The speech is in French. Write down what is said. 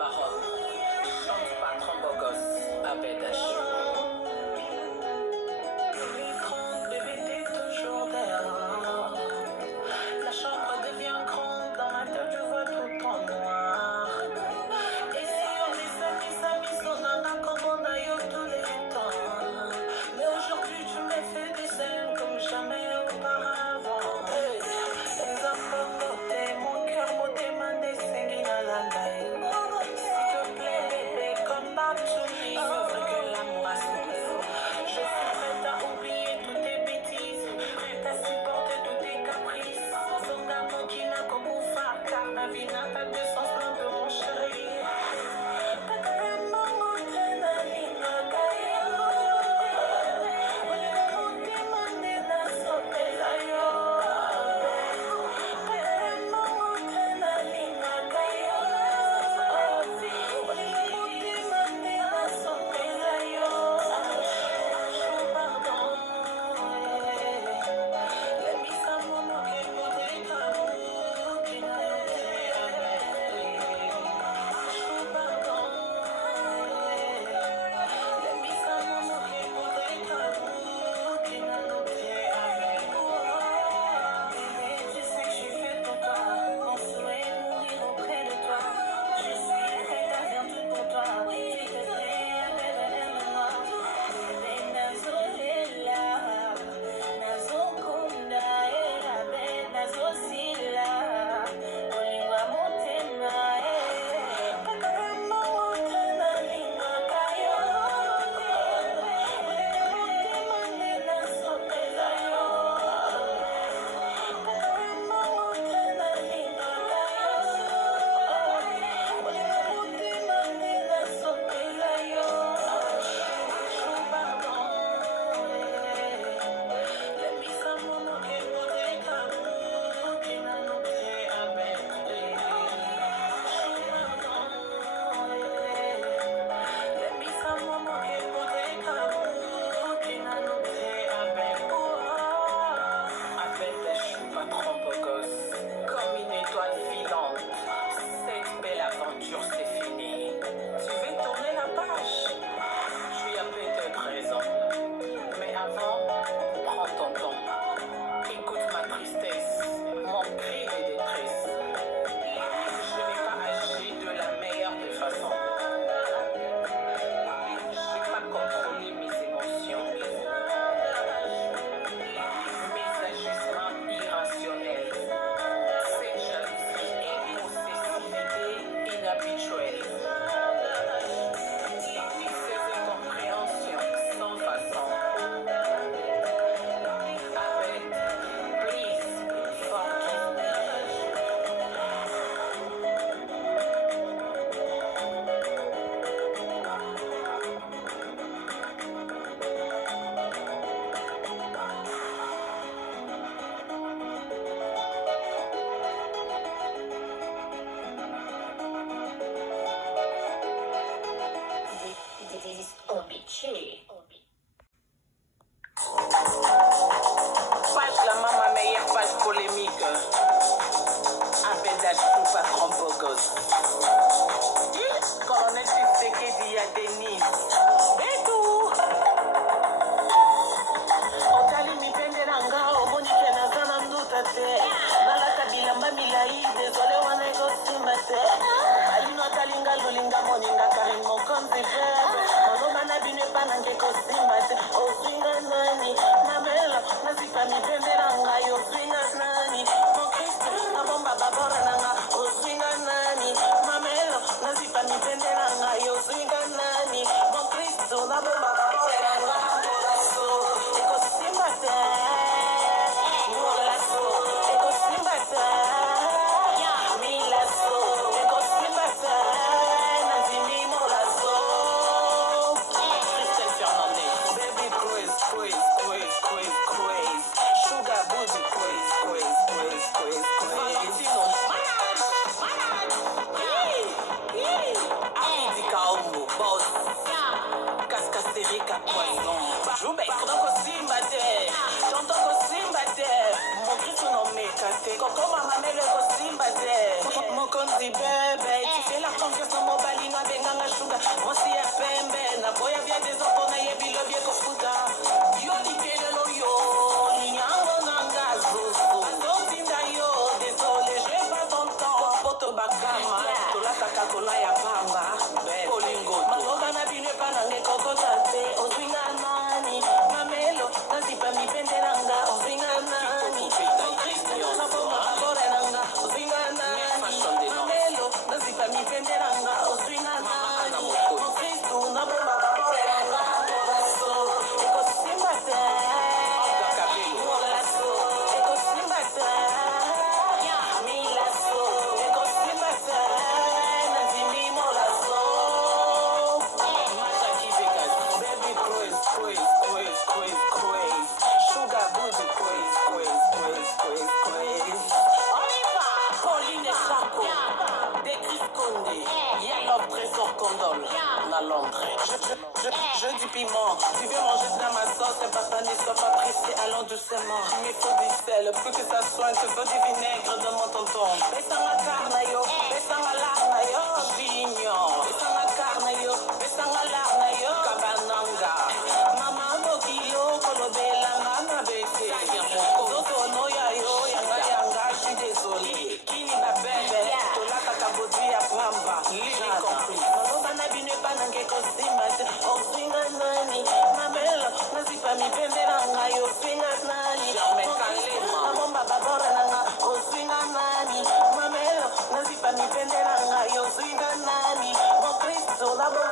Maroc, chante patron beau gosse, Abed H. Bébé, t'es toujours dehors. La chambre devient grande, dans ma tête je vois tout en noir. Et si on est amis, on en a comme on a eu tous les temps. Mais aujourd'hui tu me fais des scènes comme jamais auparavant. Hey, mon cœur m'a demandé singing à la live. S'il te plaît bébé, come back to me. C'est vrai que l'amour a son défaut. Je suis prête à oublier toutes tes bêtises, prête à supporter tous tes caprices. Son amour qui n'a qu'au bout car la vie n'a pas de sens plein de mon chéri. Suzy bébé, tu fais la confiance en mon balina, benganga sugar. Moi si ya pembe, na boya bien des enfants, na yebi le bien kofuta. Yo di kelelo yo, ni nyango nanga zozo. Andotinda yo, désolé, j'ai pas ton temps. Poto bakama, tola takakola ya pamba. Polingo, maloba na binwe panange koko tate. Ozinga nani, mamelo, nazipa mi penderanga. Ozinga nani, Kristo na bomba baborenanga. Ozinga nani, mamelo, nazipa mi penderanga. Ozinga nani, Kristo na bomba baborenanga. Eko simbate, molaso, eko simbate, milaso, eko simbate, nazimi molaso. Baby craze, craze, craze, craze, craze. Sugar booty craze, craze, craze, craze, craze. Oliva, Pauline Chaco, des Chris Condé, Yalop Trésor Condol, la Londres. Je dis piment, tu veux manger de ma sauce, c'est pas ça, ne sois pas pressé, allons doucement. Il me faut du sel, plus que ça soigne, que faut du vinaigre dans mon tonton. Besa ma carne yo, besa ma larne yo, vigno. Besa ma carne yo, besa ma larne yo, kabananga. Mama bokilo, kolobela, mama bete. Zoto no ya yo, yanga yanga, je suis désolé. Kini ba bebe, tola kakabodi ya pamba, lili compris. Maloba na binwe panange kosima, ozinga nani, mamelo, nazipa mi penderanga, yo singa nani. Mabomba babora nanga, ozinga nani, mamelo, nazipa mi penderanga, yo singa nani. Mon Kristo, la bomba